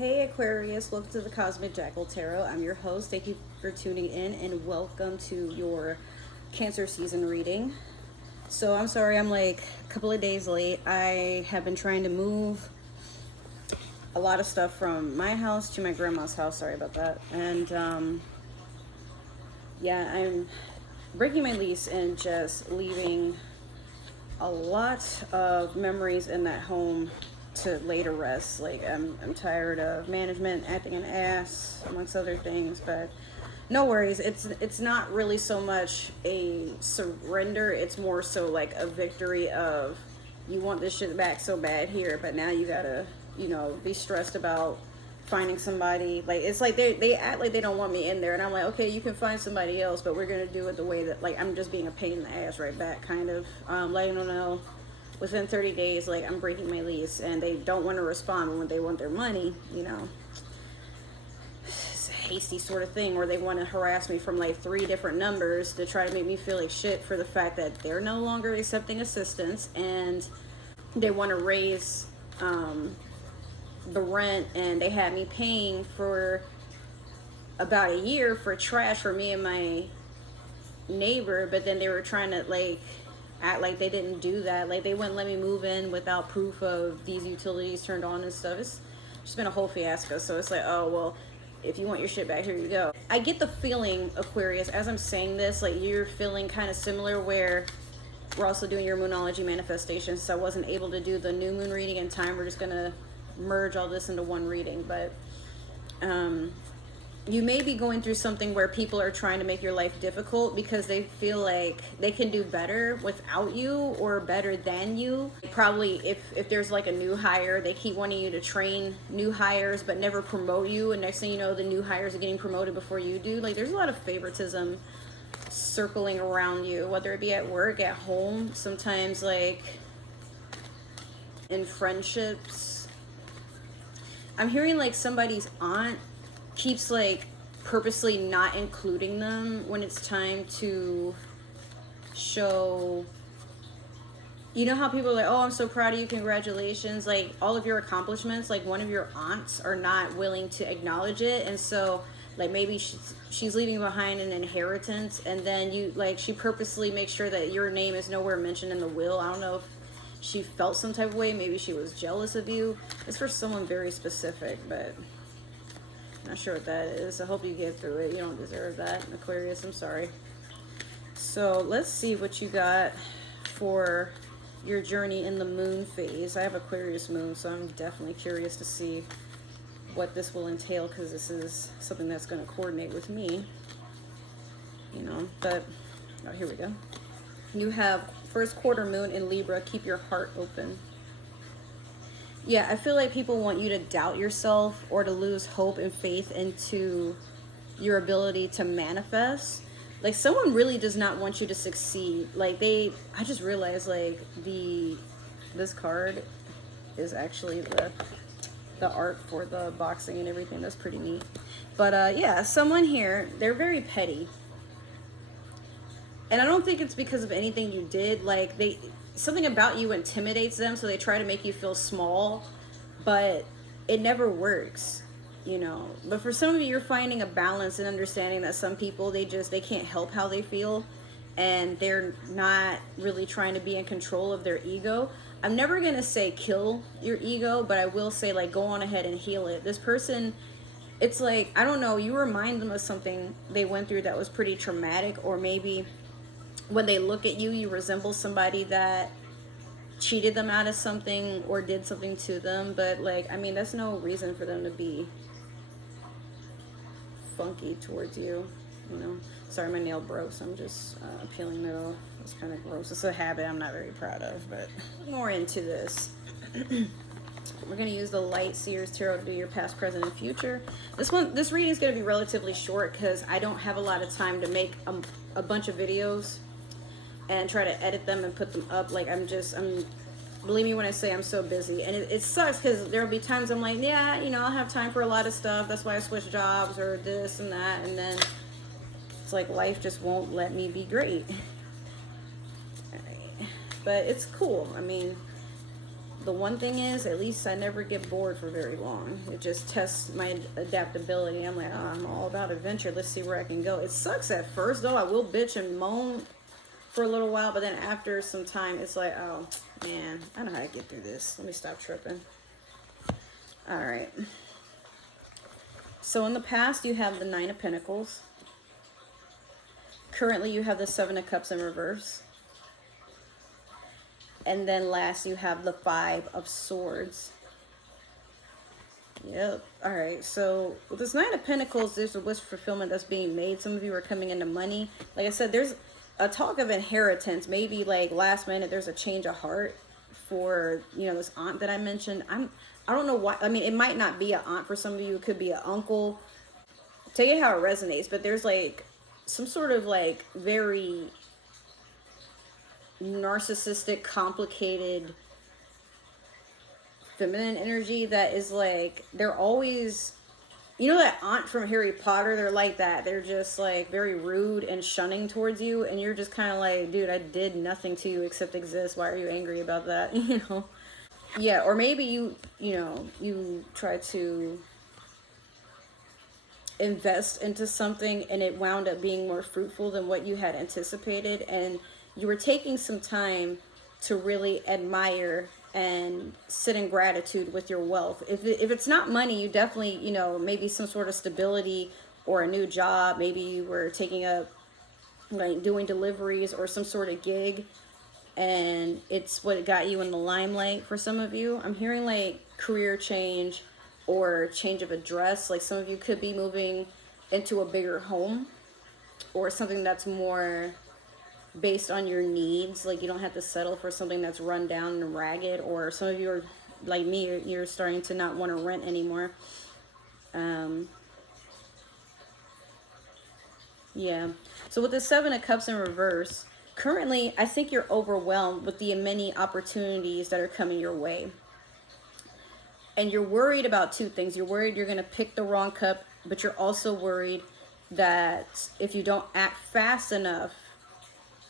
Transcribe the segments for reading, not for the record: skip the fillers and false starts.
Hey Aquarius, welcome to the Cosmic Jackal Tarot. I'm your host. Thank you for tuning in and welcome to your Cancer season reading. So I'm sorry I'm like a couple of days late. I have been trying to move a lot of stuff from my house to my grandma's house. Sorry about that. And yeah, I'm breaking my lease and just leaving a lot of memories in that home to lay to rest. Like I'm tired of management acting an ass amongst other things, but no worries. It's not really so much a surrender, it's more so like a victory of you want this shit back so bad here, but now you gotta, be stressed about finding somebody. Like it's like they act like they don't want me in there, and I'm like, okay, you can find somebody else, but we're gonna do it the way that, like, I'm just being a pain in the ass right back, kind of letting them know within 30 days, like, I'm breaking my lease, and they don't want to respond when they want their money, It's a hasty sort of thing where they want to harass me from like 3 different numbers to try to make me feel like shit for the fact that they're no longer accepting assistance, and they want to raise the rent, and they had me paying for about a year for trash for me and my neighbor, but then they were trying to like act like they didn't do that. Like they wouldn't let me move in without proof of these utilities turned on and stuff. It's just been a whole fiasco. So it's like, oh well, if you want your shit back, here you go. I get the feeling, Aquarius, as I'm saying this, like you're feeling kind of similar, where we're also doing your moonology manifestations, so I wasn't able to do the new moon reading in time. We're just gonna merge all this into one reading. But you may be going through something where people are trying to make your life difficult because they feel like they can do better without you or better than you. Probably if there's like a new hire, they keep wanting you to train new hires but never promote you, and next thing you know, the new hires are getting promoted before you do. Like there's a lot of favoritism circling around you, whether it be at work, at home, sometimes like in friendships. I'm hearing like somebody's aunt keeps like purposely not including them when it's time to show, how people are like, oh, I'm so proud of you, congratulations, like all of your accomplishments. Like one of your aunts are not willing to acknowledge it, and so like maybe she's leaving behind an inheritance, and then she purposely makes sure that your name is nowhere mentioned in the will. I don't know if she felt some type of way, maybe she was jealous of you. It's for someone very specific, but not sure what that is. I hope you get through it. You don't deserve that, Aquarius. I'm sorry. So let's see what you got for your journey in the moon phase. I have Aquarius moon, so I'm definitely curious to see what this will entail, because this is something that's going to coordinate with me. But oh, here we go. You have first quarter moon in Libra. Keep your heart open. Yeah, I feel like people want you to doubt yourself or to lose hope and faith into your ability to manifest. Like someone really does not want you to succeed. Like I just realized like this card is actually the art for the boxing and everything. That's pretty neat. But yeah, someone here, they're very petty. And I don't think it's because of anything you did. Like something about you intimidates them, so they try to make you feel small, but it never works, But for some of you, you're finding a balance and understanding that some people, they can't help how they feel, and they're not really trying to be in control of their ego. I'm never gonna say kill your ego, but I will say like go on ahead and heal it. This person, it's like, I don't know, you remind them of something they went through that was pretty traumatic, or maybe when they look at you, you resemble somebody that cheated them out of something or did something to them. But like, I mean, that's no reason for them to be funky towards you, Sorry, my nail broke, so I'm just peeling it off. It's kind of gross. It's a habit I'm not very proud of, but more into this. We're going to use the Light Seers Tarot to do your past, present, and future. This reading is going to be relatively short because I don't have a lot of time to make a bunch of videos and try to edit them and put them up. Like believe me when I say I'm so busy, and it sucks because there'll be times I'm like, yeah, I'll have time for a lot of stuff, that's why I switched jobs or this and that, and then it's like life just won't let me be great. But it's cool. I mean, The one thing is, at least I never get bored for very long. It just tests my adaptability. I'm like, oh, I'm all about adventure. Let's see where I can go. It sucks at first, though. I will bitch and moan for a little while, but then after some time, it's like, oh, man, I know how to get through this. Let me stop tripping. All right. So in the past, you have the Nine of Pentacles. Currently, you have the Seven of Cups in reverse. And then last, you have the Five of Swords. Yep. All right. So with this Nine of Pentacles, there's a wish fulfillment that's being made. Some of you are coming into money. Like I said, there's a talk of inheritance. Maybe like last minute, there's a change of heart for, you know, this aunt that I mentioned. I don't know why. I mean, it might not be an aunt for some of you. It could be an uncle. Tell you how it resonates. But there's like some sort of like very narcissistic, complicated feminine energy that is like, they're always, you know, that aunt from Harry Potter, they're like that. They're just like very rude and shunning towards you, and you're just kind of like, dude, I did nothing to you except exist. Why are you angry about that? You know? Yeah. Or maybe you know, you try to invest into something and it wound up being more fruitful than what you had anticipated, and you were taking some time to really admire and sit in gratitude with your wealth. If it's not money, you definitely, you know, maybe some sort of stability or a new job. Maybe you were taking up, like, doing deliveries or some sort of gig, and it's what got you in the limelight for some of you. I'm hearing like career change or change of address. Like some of you could be moving into a bigger home or something that's more based on your needs. Like you don't have to settle for something that's run down and ragged, or some of you are like me, you're starting to not want to rent anymore. Yeah. So with the Seven of Cups in reverse, currently I think you're overwhelmed with the many opportunities that are coming your way. And you're worried about two things. You're worried you're going to pick the wrong cup, but you're also worried that if you don't act fast enough,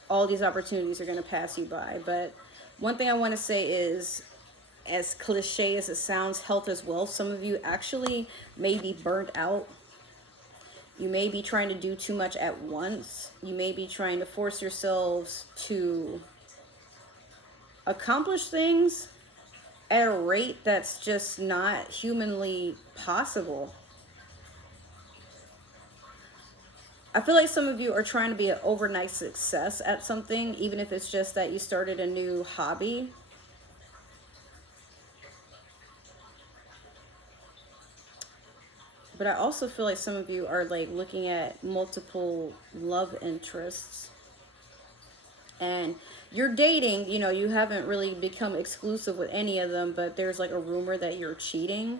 all these opportunities are going to pass you by. But one thing I want to say is, as cliche as it sounds, health is wealth. Some of you actually may be burnt out. You may be trying to do too much at once. You may be trying to force yourselves to accomplish things at a rate that's just not humanly possible. I feel like some of you are trying to be an overnight success at something, even if it's just that you started a new hobby. But I also feel like some of you are like looking at multiple love interests. And you're dating, you know, you haven't really become exclusive with any of them, but there's like a rumor that you're cheating.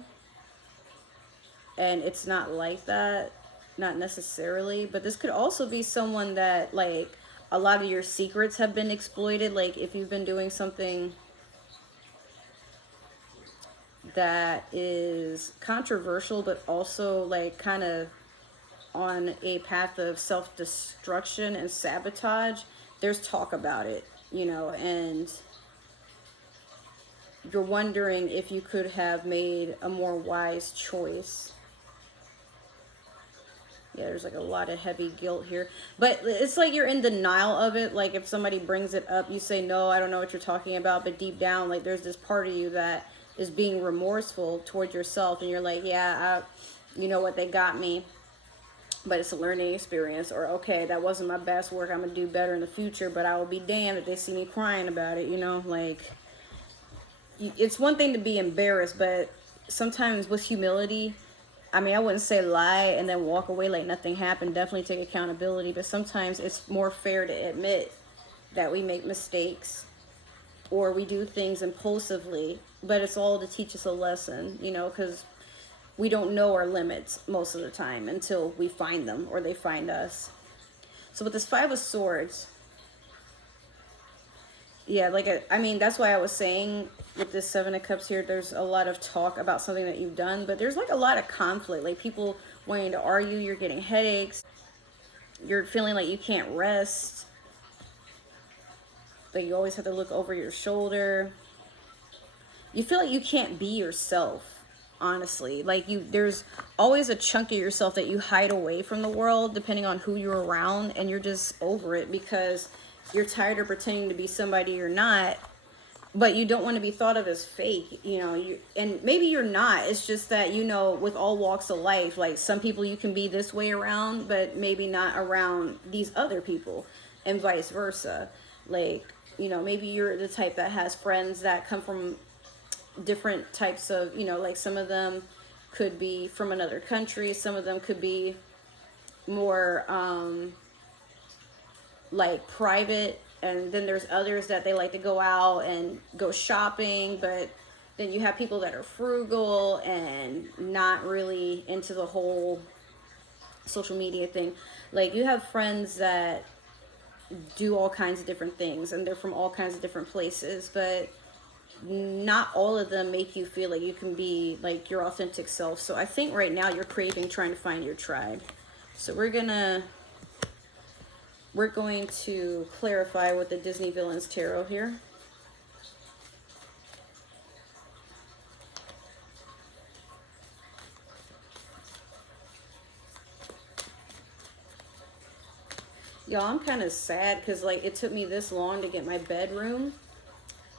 And it's not like that. Not necessarily, but this could also be someone that like a lot of your secrets have been exploited. Like if you've been doing something that is controversial but also like kind of on a path of self-destruction and sabotage, there's talk about it, you know, and you're wondering if you could have made a more wise choice. Yeah, there's like a lot of heavy guilt here. But it's like you're in denial of it. Like if somebody brings it up, you say, no, I don't know what you're talking about. But deep down, like there's this part of you that is being remorseful towards yourself. And you're like, yeah, you know what, they got me. But it's a learning experience. Or, okay, that wasn't my best work. I'm going to do better in the future. But I will be damned if they see me crying about it. You know, like it's one thing to be embarrassed. But sometimes with humility, I mean, I wouldn't say lie and then walk away like nothing happened. Definitely take accountability. But sometimes it's more fair to admit that we make mistakes or we do things impulsively. But it's all to teach us a lesson, you know, because we don't know our limits most of the time until we find them or they find us. So with this Five of Swords, yeah, like, I mean, that's why I was saying with this Seven of Cups here, there's a lot of talk about something that you've done, but there's like a lot of conflict, like people wanting to argue, you're getting headaches, you're feeling like you can't rest, like you always have to look over your shoulder. you feel like you can't be yourself, honestly. Like there's always a chunk of yourself that you hide away from the world depending on who you're around, and you're just over it because you're tired of pretending to be somebody you're not, but you don't want to be thought of as fake, you know. And maybe you're not. It's just that, you know, with all walks of life, like some people you can be this way around, but maybe not around these other people, and vice versa. Like, you know, maybe you're the type that has friends that come from different types of, you know, like some of them could be from another country, some of them could be more like private, and then there's others that they like to go out and go shopping. But then you have people that are frugal and not really into the whole social media thing. Like, you have friends that do all kinds of different things, and they're from all kinds of different places, but not all of them make you feel like you can be like your authentic self. So I think right now you're craving trying to find your tribe. So we're going to clarify with the Disney Villains Tarot here. Y'all, I'm kind of sad because, like, it took me this long to get my bedroom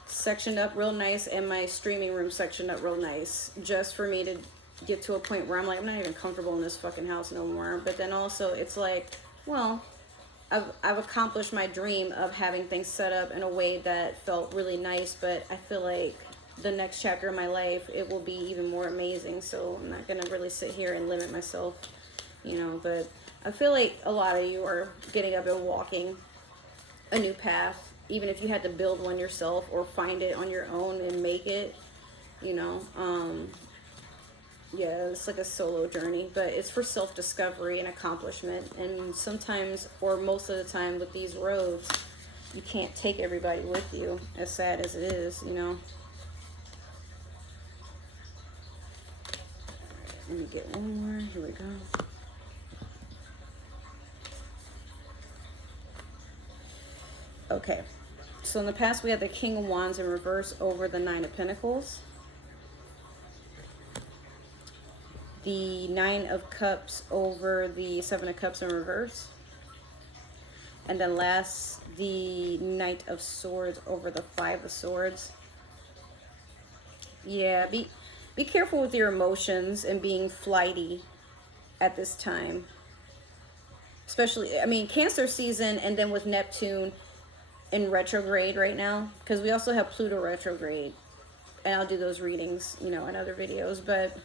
sectioned up real nice and my streaming room sectioned up real nice, just for me to get to a point where I'm like, I'm not even comfortable in this fucking house no more. But then also it's like, well, I've accomplished my dream of having things set up in a way that felt really nice, but I feel like the next chapter of my life, it will be even more amazing. So I'm not gonna really sit here and limit myself, you know. But I feel like a lot of you are getting up and walking a new path, even if you had to build one yourself or find it on your own and make it, you know. Yeah, it's like a solo journey, but it's for self-discovery and accomplishment. And sometimes, or most of the time, with these roads, you can't take everybody with you, as sad as it is, you know. Let me get one more. Here we go. Okay, so in the past we had the King of Wands in reverse over the Nine of Pentacles, the Nine of Cups over the Seven of Cups in reverse, and then last, the Knight of Swords over the Five of Swords. Yeah, be careful with your emotions and being flighty at this time. Especially, I mean, Cancer season, and then with Neptune in retrograde right now, because we also have Pluto retrograde, and I'll do those readings, you know, in other videos. But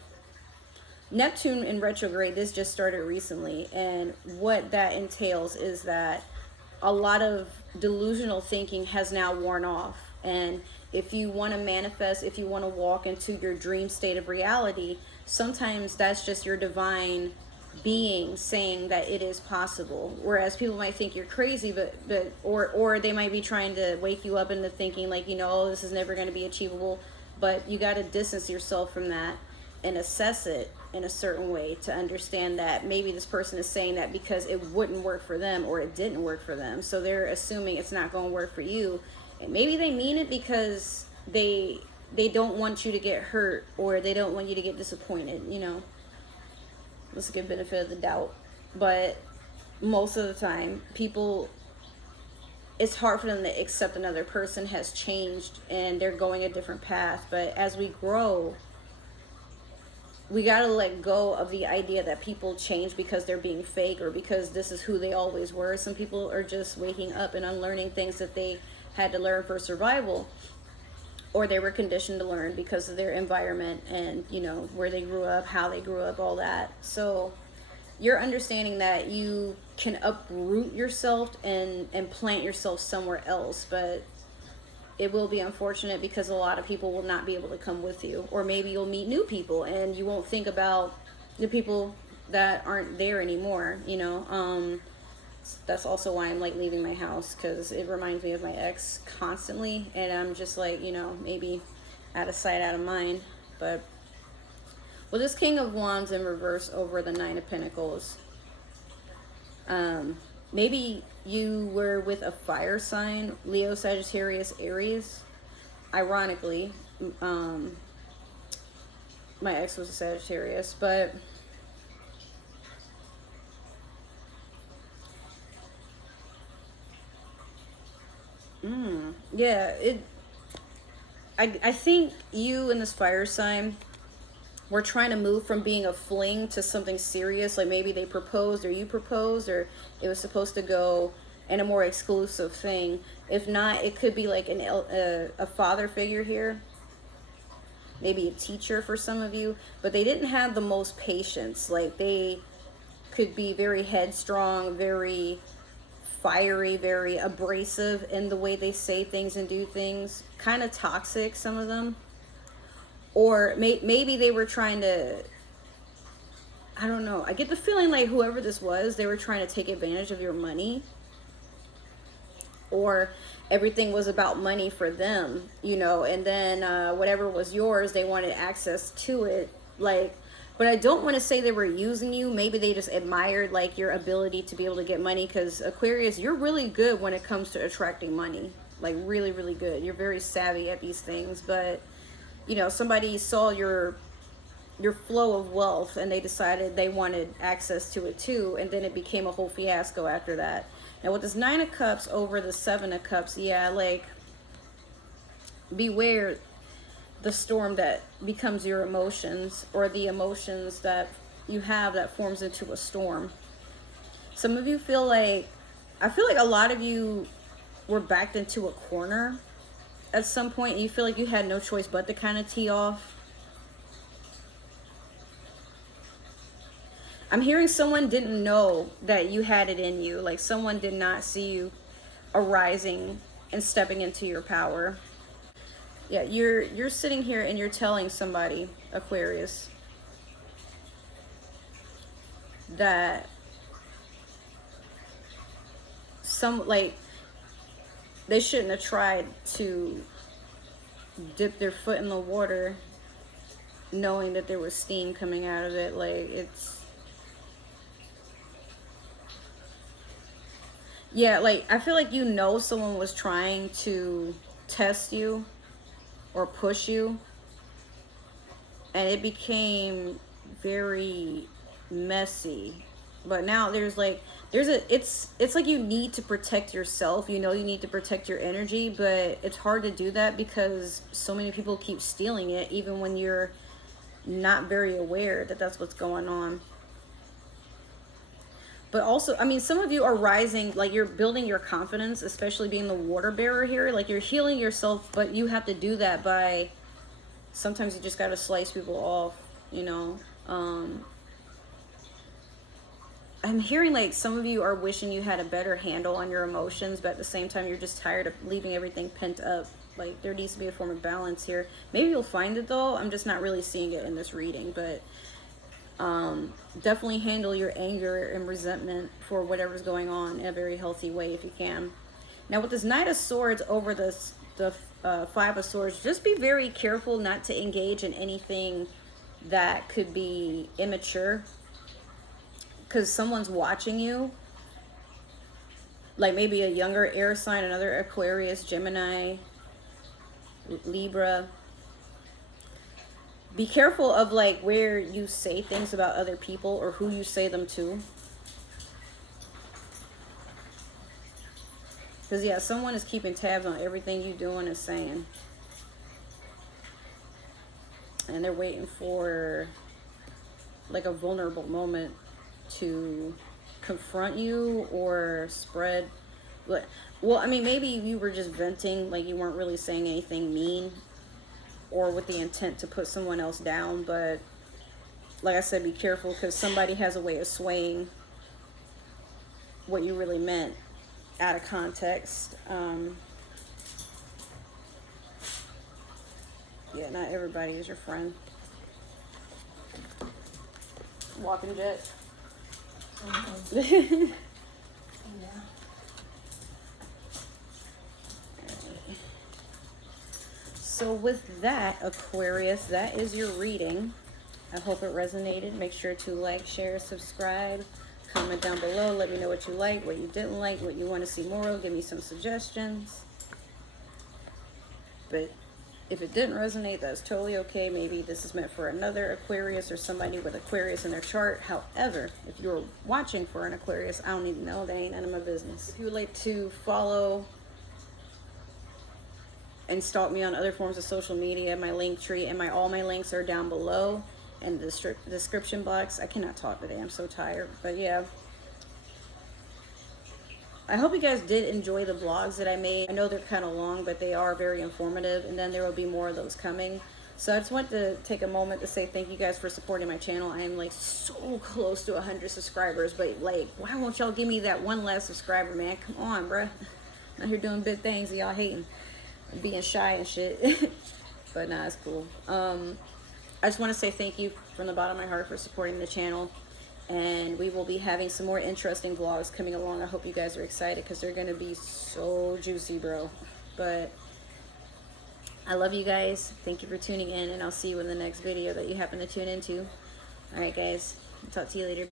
Neptune in retrograde, this just started recently, and what that entails is that a lot of delusional thinking has now worn off. And if you want to manifest, if you want to walk into your dream state of reality, sometimes that's just your divine being saying that it is possible. Whereas people might think you're crazy, or they might be trying to wake you up into thinking like, you know, oh, this is never going to be achievable. But you got to distance yourself from that and assess it in a certain way to understand that maybe this person is saying that because it wouldn't work for them, or it didn't work for them, so they're assuming it's not going to work for you. And maybe they mean it because they don't want you to get hurt, or they don't want you to get disappointed, you know. Let's give benefit of the doubt. But most of the time, people, it's hard for them to accept another person has changed and they're going a different path. But as we grow, we got to let go of the idea that people change because they're being fake or because this is who they always were. Some people are just waking up and unlearning things that they had to learn for survival, or they were conditioned to learn because of their environment and, you know, where they grew up, how they grew up, all that. So you're understanding that you can uproot yourself and plant yourself somewhere else, but it will be unfortunate because a lot of people will not be able to come with you, or maybe you'll meet new people and you won't think about the people that aren't there anymore, you know. That's also why I'm like leaving my house, because it reminds me of my ex constantly, and I'm just like, you know, maybe out of sight, out of mind. But well, this King of Wands in reverse over the Nine of Pentacles, maybe you were with a fire sign, Leo, Sagittarius, Aries. Ironically, my ex was a Sagittarius, but yeah, I think you and this fire sign were trying to move from being a fling to something serious. Like maybe they proposed or you proposed, or it was supposed to go in a more exclusive thing. If not, it could be like a father figure here, maybe a teacher for some of you, but they didn't have the most patience. Like they could be very headstrong, very fiery, very abrasive in the way they say things and do things, kind of toxic, some of them. Or maybe they were trying to, I don't know, I get the feeling like whoever this was, they were trying to take advantage of your money, or everything was about money for them, you know, and then whatever was yours, they wanted access to it. Like, but I don't want to say they were using you. Maybe they just admired like your ability to be able to get money, because Aquarius, you're really good when it comes to attracting money. Like really, really good. You're very savvy at these things, but you know, somebody saw your flow of wealth and they decided they wanted access to it too, and then it became a whole fiasco after that. Now with this 9 of Cups over the 7 of Cups, yeah, like beware the storm that becomes your emotions, or the emotions that you have that forms into a storm. Some of you feel like, I feel like a lot of you were backed into a corner at some point, and you feel like you had no choice but to kind of tee off. I'm hearing someone didn't know that you had it in you. Like someone did not see you arising and stepping into your power. Yeah, you're sitting here and you're telling somebody, Aquarius, that they shouldn't have tried to dip their foot in the water knowing that there was steam coming out of it. Like yeah, like I feel like, you know, someone was trying to test you or push you, and it became very messy. But now it's like you need to protect yourself, you know, you need to protect your energy, but it's hard to do that because so many people keep stealing it, even when you're not very aware that that's what's going on. But also, I mean, some of you are rising, like you're building your confidence, especially being the water bearer here. Like you're healing yourself, but you have to do that by, sometimes you just got to slice people off, you know. I'm hearing like some of you are wishing you had a better handle on your emotions, but at the same time, you're just tired of leaving everything pent up. Like there needs to be a form of balance here. Maybe you'll find it though. I'm just not really seeing it in this reading, but definitely handle your anger and resentment for whatever's going on in a very healthy way if you can. Now with this Knight of Swords over the 5 of Swords, just be very careful not to engage in anything that could be immature, because someone's watching you, like maybe a younger air sign, another Aquarius, Gemini, Libra. Be careful of like where you say things about other people or who you say them to. Because yeah, someone is keeping tabs on everything you doing and saying. And they're waiting for like a vulnerable moment to confront you or spread. Well, I mean, maybe you were just venting, like you weren't really saying anything mean or with the intent to put someone else down, but like I said, be careful, because somebody has a way of swaying what you really meant out of context. Yeah, not everybody is your friend. Walking jet. Yeah. So with that, Aquarius, that is your reading. I hope it resonated. Make sure to like, share, subscribe, comment down below. Let me know what you like, what you didn't like, what you want to see more of. Give me some suggestions. But If it didn't resonate, that's totally okay. Maybe this is meant for another Aquarius or somebody with Aquarius in their chart. However, if you're watching for an Aquarius, I don't need to know. That ain't none of my business. If you would like to follow and stalk me on other forms of social media, my link tree and all my links are down below in the description box. I cannot talk today. I'm so tired. But yeah. I hope you guys did enjoy the vlogs that I made. I know they're kind of long, but they are very informative, and then there will be more of those coming. So I just want to take a moment to say thank you guys for supporting my channel. I am like so close to 100 subscribers, but like, why won't y'all give me that one last subscriber, man? Come on, bruh. I'm out here doing big things and y'all hating and being shy and shit. But nah, it's cool. I just want to say thank you from the bottom of my heart for supporting the channel. And we will be having some more interesting vlogs coming along. I hope you guys are excited because they're going to be so juicy, bro. But I love you guys. Thank you for tuning in, and I'll see you in the next video that you happen to tune into. All right, guys. I'll talk to you later.